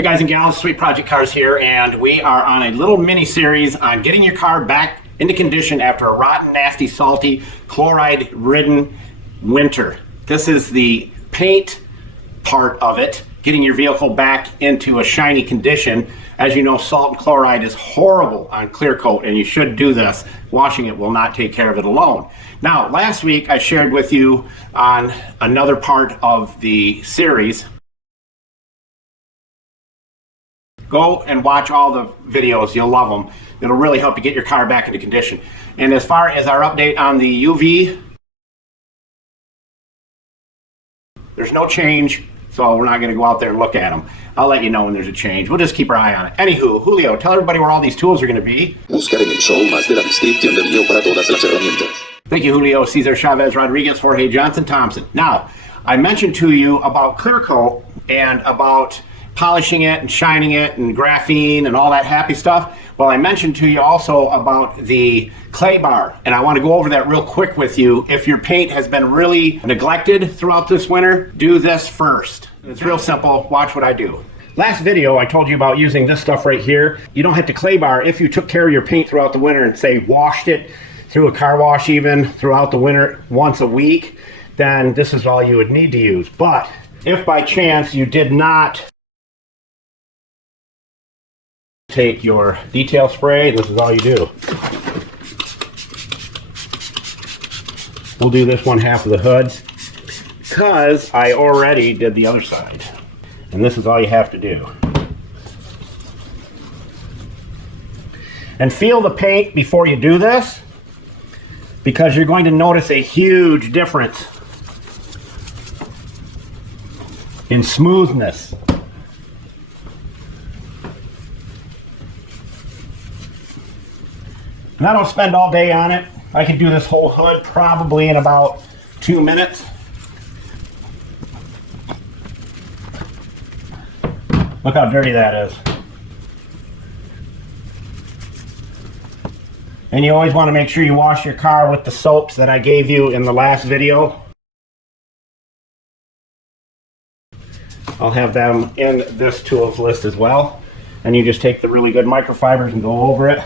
Hey guys and gals, Sweet Project Cars here, and we are on a little mini series on getting your car back into condition after a rotten, nasty, salty, chloride-ridden winter. This is the paint part of it, getting your vehicle back into a shiny condition. As you know, salt and chloride is horrible on clear coat, and you should do this. Washing it will not take care of it alone. Now, last week I shared with you on another part of the series. Go and watch all the videos, you'll love them. It'll really help you get your car back into condition. And as far as our update on the UV, there's no change, so we're not going to go out there and look at them. I'll let you know when there's a change. We'll just keep our eye on it. Anywho, Julio, tell everybody where all these tools are going to be. Buscar en el show más de la descripción del video para todas las herramientas. Thank you, Julio, Cesar, Chavez, Rodriguez, Jorge, Johnson, Thompson. Now, I mentioned to you about clear coat and about polishing it and shining it and graphene and all that happy stuff. Well, I mentioned to you also about the clay bar, and I want to go over that real quick with you. If your paint has been really neglected throughout this winter, do this first. It's real simple. Watch what I do. Last video, I told you about using this stuff right here. You don't have to clay bar if you took care of your paint throughout the winter and say washed it through a car wash even throughout the winter once a week, then this is all you would need to use. But if by chance you did not take your detail spray, this is all you do. We'll do this one half of the hoods because I already did the other side. And this is all you have to do. And feel the paint before you do this, because you're going to notice a huge difference in smoothness. And I don't spend all day on it. I can do this whole hood probably in about 2 minutes. Look how dirty that is. And you always want to make sure you wash your car with the soaps that I gave you in the last video. I'll have them in this tools list as well. And you just take the really good microfibers and go over it.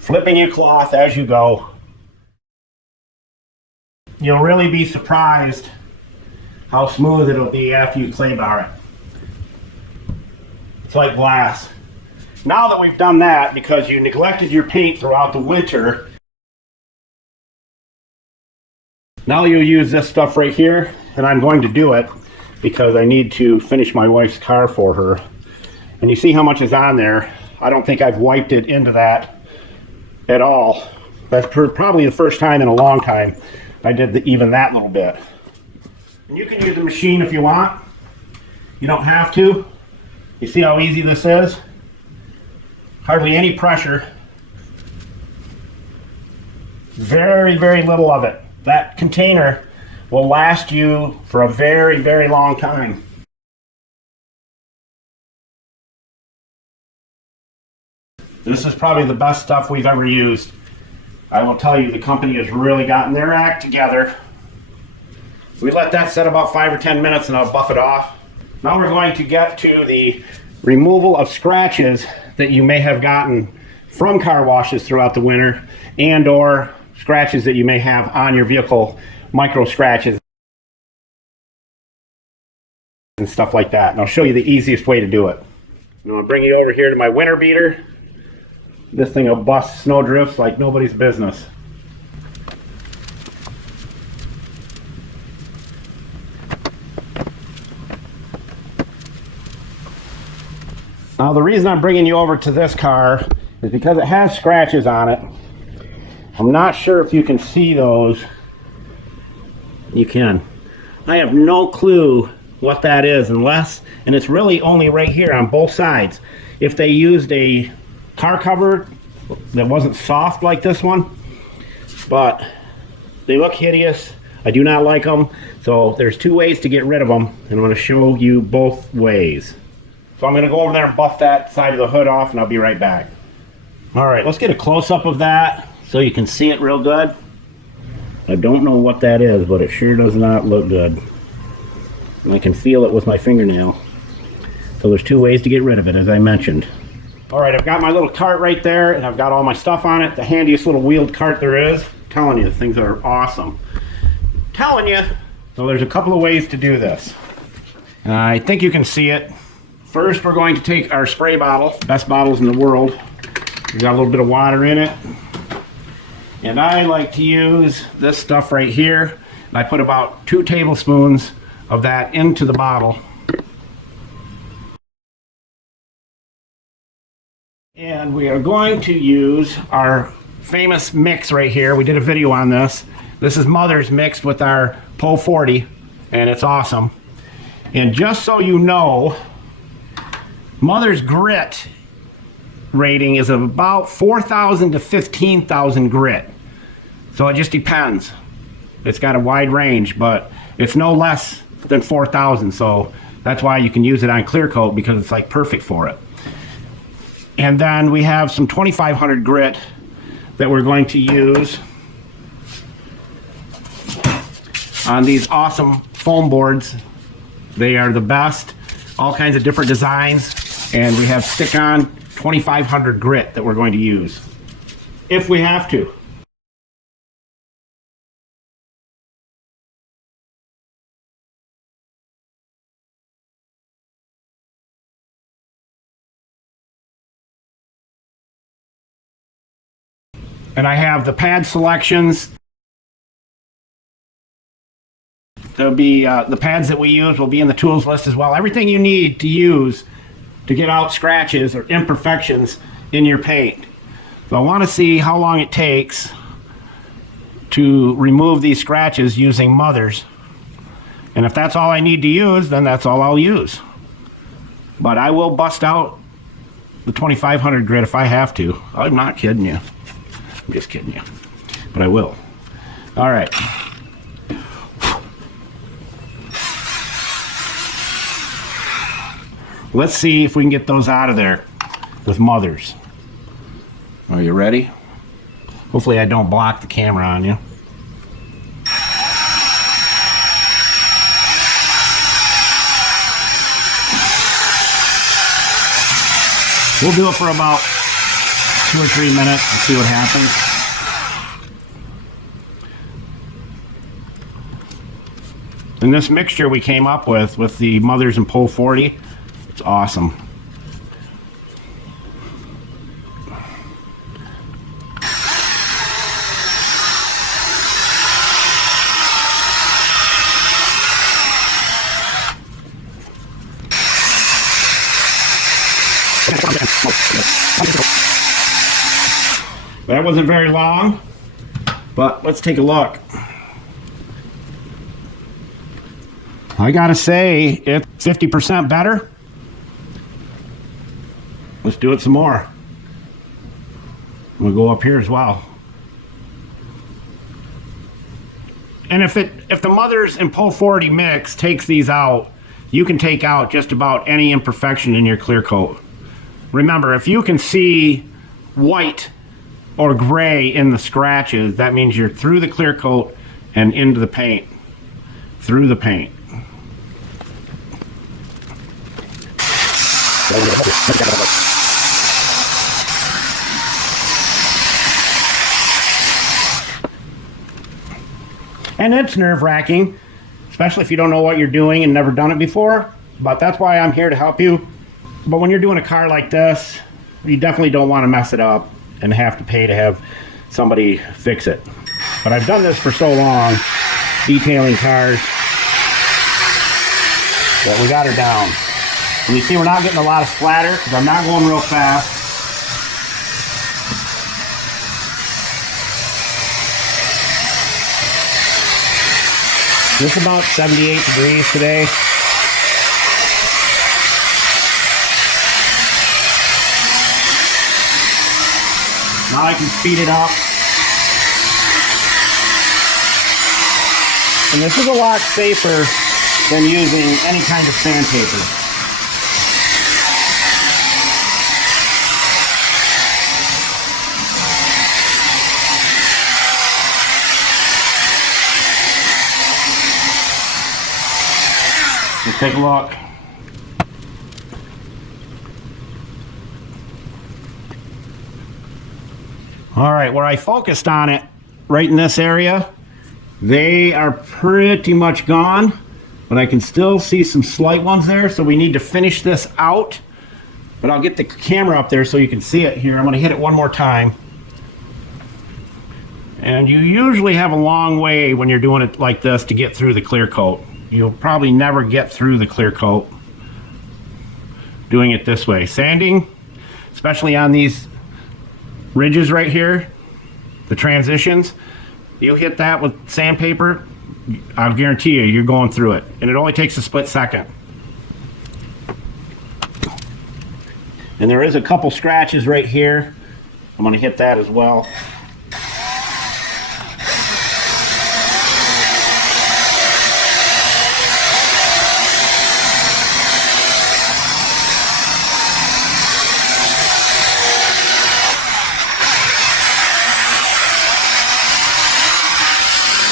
Flipping your cloth as you go. You'll really be surprised how smooth it'll be after you clay bar it. It's like glass. Now that we've done that, because you neglected your paint throughout the winter, now you'll use this stuff right here, and I'm going to do it because I need to finish my wife's car for her. And you see how much is on there. I don't think I've wiped it into that at all. That's probably the first time in a long time I did even that little bit. And you can use the machine if you want. You don't have to. You see how easy this is? Hardly any pressure. Very, very little of it. That container will last you for a very, very long time. This is probably the best stuff we've ever used. I will tell you, the company has really gotten their act together. We let that set about 5 or 10 minutes and I'll buff it off. Now we're going to get to the removal of scratches that you may have gotten from car washes throughout the winter, and or scratches that you may have on your vehicle, micro scratches and stuff like that. And I'll show you the easiest way to do it. I'm going to bring you over here to my winter beater. This thing will bust snow drifts like nobody's business. Now the reason I'm bringing you over to this car is because it has scratches on it. I'm not sure if you can see those. You can. I have no clue what that is unless, and it's really only right here on both sides. If they used a car cover that wasn't soft like this one, but they look hideous. I do not like them. So there's 2 ways to get rid of them, and I'm going to show you both ways. So I'm going to go over there and buff that side of the hood off, and I'll be right back. All right, let's get a close-up of that so you can see it real good. I don't know what that is, but it sure does not look good. And I can feel it with my fingernail. So there's two ways to get rid of it, as I mentioned. All right, I've got my little cart right there, and I've got all my stuff on it. The handiest little wheeled cart there is. I'm telling you, the things are awesome. I'm telling you. So there's a couple of ways to do this. I think you can see it. First, we're going to take our spray bottle, best bottles in the world. We've got a little bit of water in it. And I like to use this stuff right here. I put about 2 tablespoons of that into the bottle. And we are going to use our famous mix right here. We did a video on this. This is Mother's mixed with our PO 40, and it's awesome. And just so you know, Mother's grit rating is about 4,000 to 15,000 grit. So it just depends. It's got a wide range, but it's no less than 4,000. So that's why you can use it on clear coat, because it's like perfect for it. And then we have some 2,500 grit that we're going to use on these awesome foam boards. They are the best, all kinds of different designs. And we have stick-on 2,500 grit that we're going to use, if we have to. And I have the pad selections. There'll be the pads that we use will be in the tools list as well. Everything you need to use to get out scratches or imperfections in your paint. So I want to see how long it takes to remove these scratches using Mother's. And if that's all I need to use, then that's all I'll use. But I will bust out the 2,500 grit if I have to. I'm not kidding you. I'm just kidding you, but I will. All right. Let's see if we can get those out of there with Mother's. Are you ready? Hopefully I don't block the camera on you. We'll do it for about 2 or 3 minutes and see what happens. And this mixture we came up with the Mother's and PO 40, it's awesome. That wasn't very long, but let's take a look. I gotta say, it's 50% better. Let's do it some more. We'll go up here as well. And if the Mother's and PO 40 mix takes these out, you can take out just about any imperfection in your clear coat. Remember, if you can see white or gray in the scratches, that means you're through the clear coat and into the paint. Through the paint. And it's nerve-wracking, especially if you don't know what you're doing and never done it before, but that's why I'm here to help you. But when you're doing a car like this, you definitely don't want to mess it up and have to pay to have somebody fix it. But I've done this for so long, detailing cars, that we got her down. And you see we're not getting a lot of splatter because I'm not going real fast. It's about 78 degrees today. Now I can speed it up. And this is a lot safer than using any kind of sandpaper. take a look. All right, where I focused on it, right in this area, they are pretty much gone, but I can still see some slight ones there, so we need to finish this out. But I'll get the camera up there so you can see it here. I'm gonna hit it one more time. And you usually have a long way when you're doing it like this to get through the clear coat. You'll probably never get through the clear coat doing it this way. Sanding, especially on these ridges right here, the transitions, you hit that with sandpaper, I'll guarantee you, you're going through it. And it only takes a split second. And there is a couple scratches right here. I'm gonna hit that as well.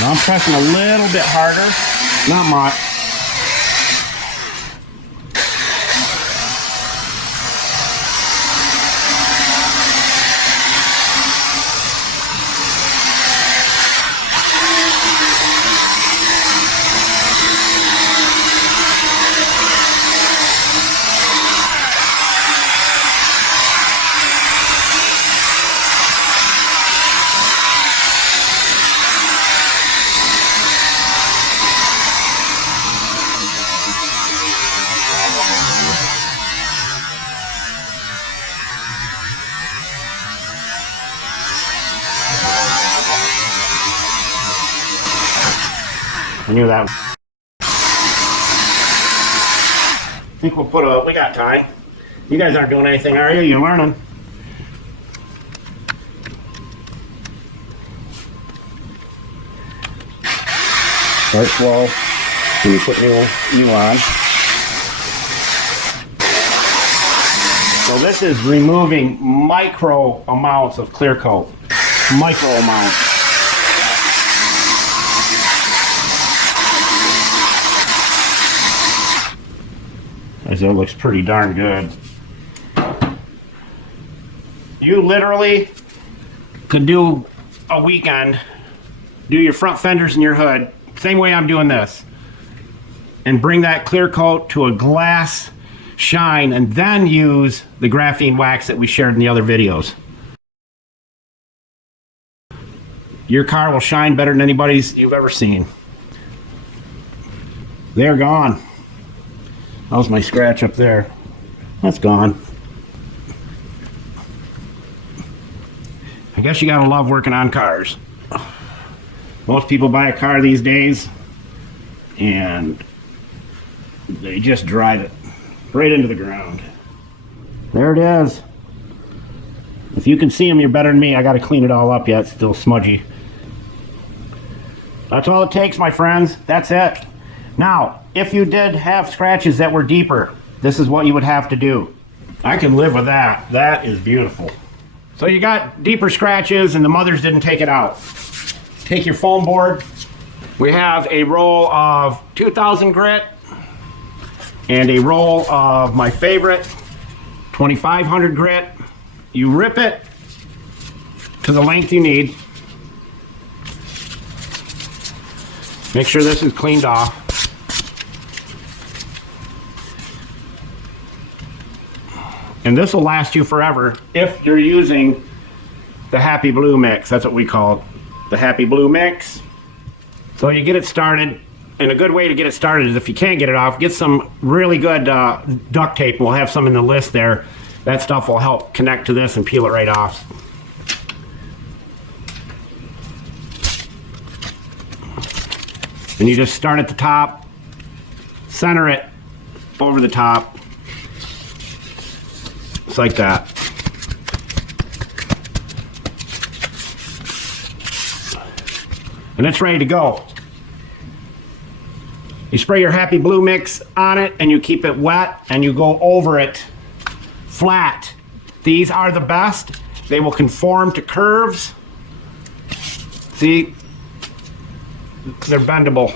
Now I'm pressing a little bit harder, not much. I knew that. I think we'll put a, we got time. You guys aren't doing anything, are you? You're learning. Start slow. When you put new on. So this is removing micro amounts of clear coat. Micro amounts. That looks pretty darn good. You literally could do a weekend, do your front fenders and your hood, same way I'm doing this, and bring that clear coat to a glass shine, and then use the graphene wax that we shared in the other videos. Your car will shine better than anybody's you've ever seen. They're gone. That was my scratch up there. That's gone. I guess you gotta love working on cars. Most people buy a car these days and they just drive it right into the ground. There it is. If you can see them, you're better than me. I gotta clean it all up yet. It's still smudgy. That's all it takes, my friends. That's it. Now, if you did have scratches that were deeper, this is what you would have to do. I can live with that. That is beautiful. So you got deeper scratches and the mothers didn't take it out. Take your foam board. We have a roll of 2000 grit and a roll of my favorite 2500 grit. You rip it to the length you need. Make sure this is cleaned off. And this will last you forever if you're using the Happy Blue mix. That's what we call it, the Happy Blue mix. So you get it started, and a good way to get it started is if you can't get it off, get some really good duct tape. We'll have some in the list there. That stuff will help connect to this and peel it right off. And you just start at the top, center it over the top. It's like that. And it's ready to go. You spray your Happy Blue mix on it and you keep it wet and you go over it flat. These are the best. They will conform to curves. See, they're bendable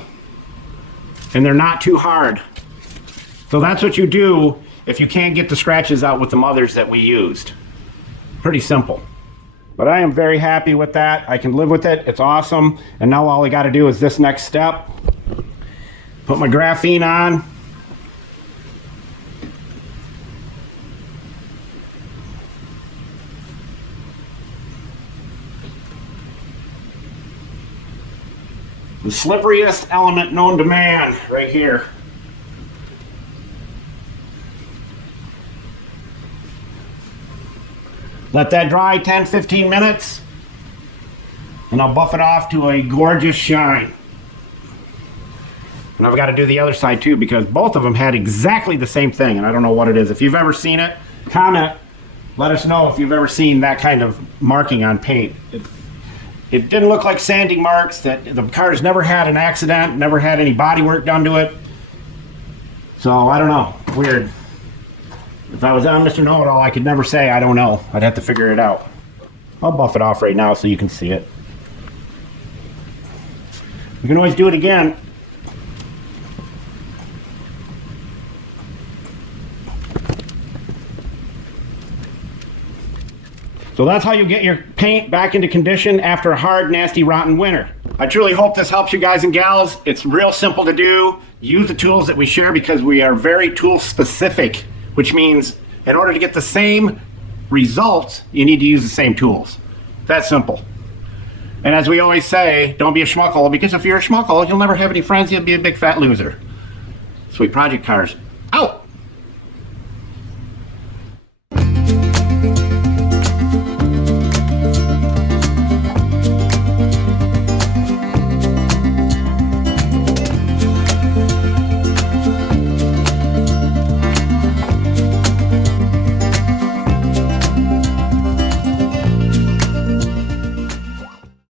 and they're not too hard. So that's what you do if you can't get the scratches out with the mothers that we used. Pretty simple. But I am very happy with that. I can live with it. It's awesome. And now all I got to do is this next step. Put my graphene on. The slipperiest element known to man right here. Let that dry 10-15 minutes, and I'll buff it off to a gorgeous shine. And I've got to do the other side too, because both of them had exactly the same thing, and I don't know what it is. If you've ever seen it, comment. Let us know if you've ever seen that kind of marking on paint. It didn't look like sanding marks. That the car's never had an accident, never had any body work done to it. So I don't know. Weird. If I was on Mr. Know-It-All, I could never say I don't know. I'd have to figure it out. I'll buff it off right now so you can see it. You can always do it again. So that's how you get your paint back into condition after a hard, nasty, rotten winter. I truly hope this helps you guys and gals. It's real simple to do. Use the tools that we share because we are very tool specific, which means in order to get the same results, you need to use the same tools. That simple. And as we always say, don't be a schmuckle, because if you're a schmuckle, you'll never have any friends. You'll be a big fat loser. Sweet Project Cars, out!